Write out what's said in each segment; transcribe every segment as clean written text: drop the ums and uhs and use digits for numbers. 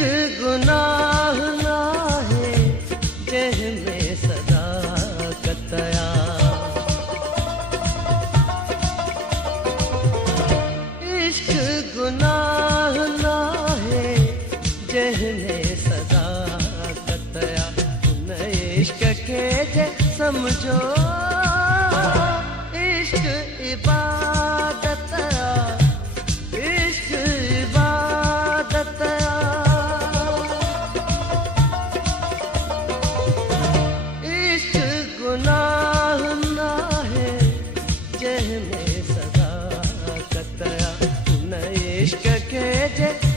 इश्क गुनाह ना है जेह में सदा कतया। इश्क गुनाह ना है जेह में सदा कतया। तुम इश्क के जे समझो इश्क इबादत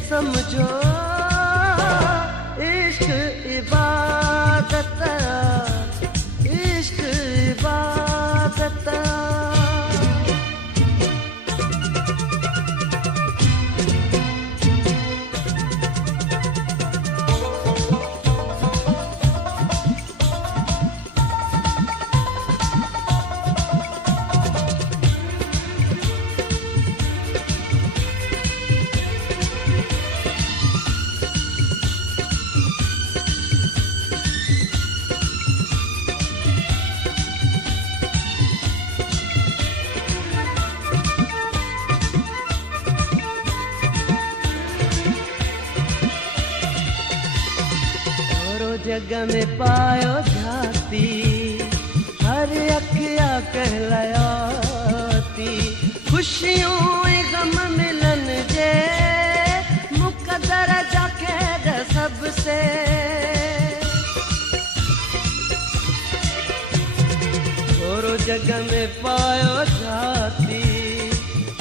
समझो इश्क इबादत इश्क इबादत। जग में पायो जाती हर अखिया कहलायाती। खुशियों गम मिलन जे मुकदर जाके सबसे। और जग में पायो जाती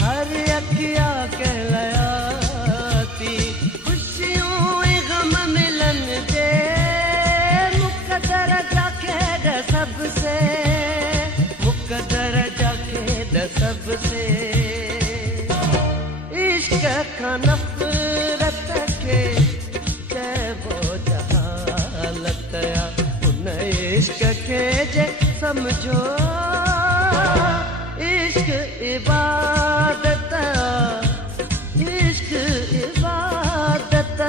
हर अखिया कहलायाती। खुशियों गम मिलन जे सबसे मुकदर जाके सबसे। इश्क का नफरत के वो जहालत या उन इश्क के जे समझो इश्क इबादत इश्क इबादत।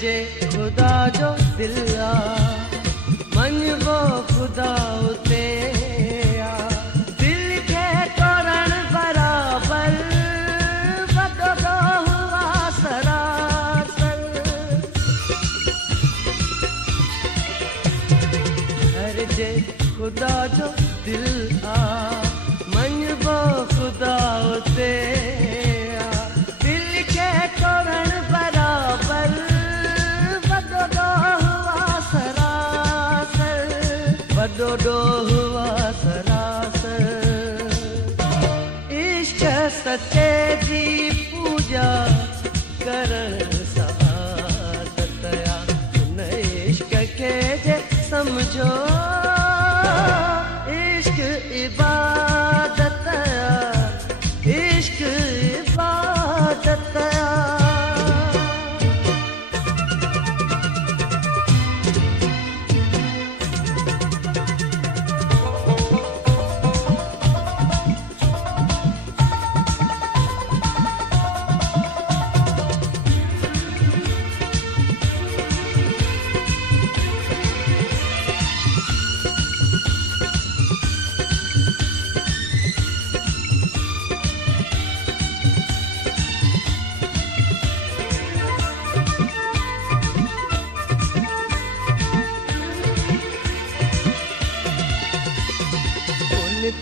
जे खुदा जो दिल आ मन वो खुदा उते आ। दिल के तोरण बराबर वडो हुआ सरासर। हर जे खुदा जो दिल आ मन वो खुदा उते आ। दिल के तोरण बराबर वडो हुआ सरासर। इश्क सच्चे जी पूजा करण सहादत या। उन इश्क के जे समझो इश्क इबादत इश्क इबादत।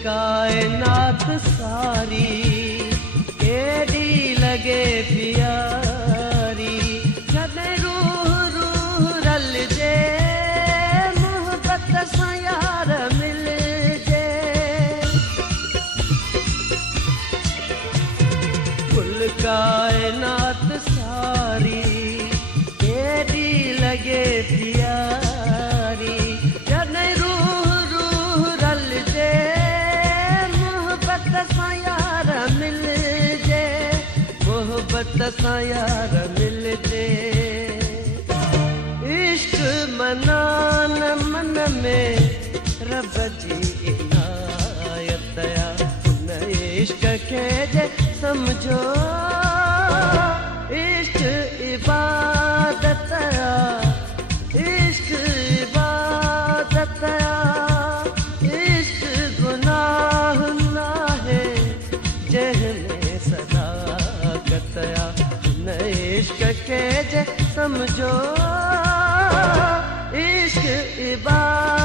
कायनात सारी केडी लगे प्यारी। जॾहिं रूह रूह रल जे मोहब्बत सां यार मिल तसां यार मिलजे इश्क मनान मन में रब जी इनायत या उन इश्क के जे समझो इश्क इबादत या इश्क इबादत या इश्क गुनाह ना है जहने सदाकत या उन इश्क के जे समझो इश्क इबादत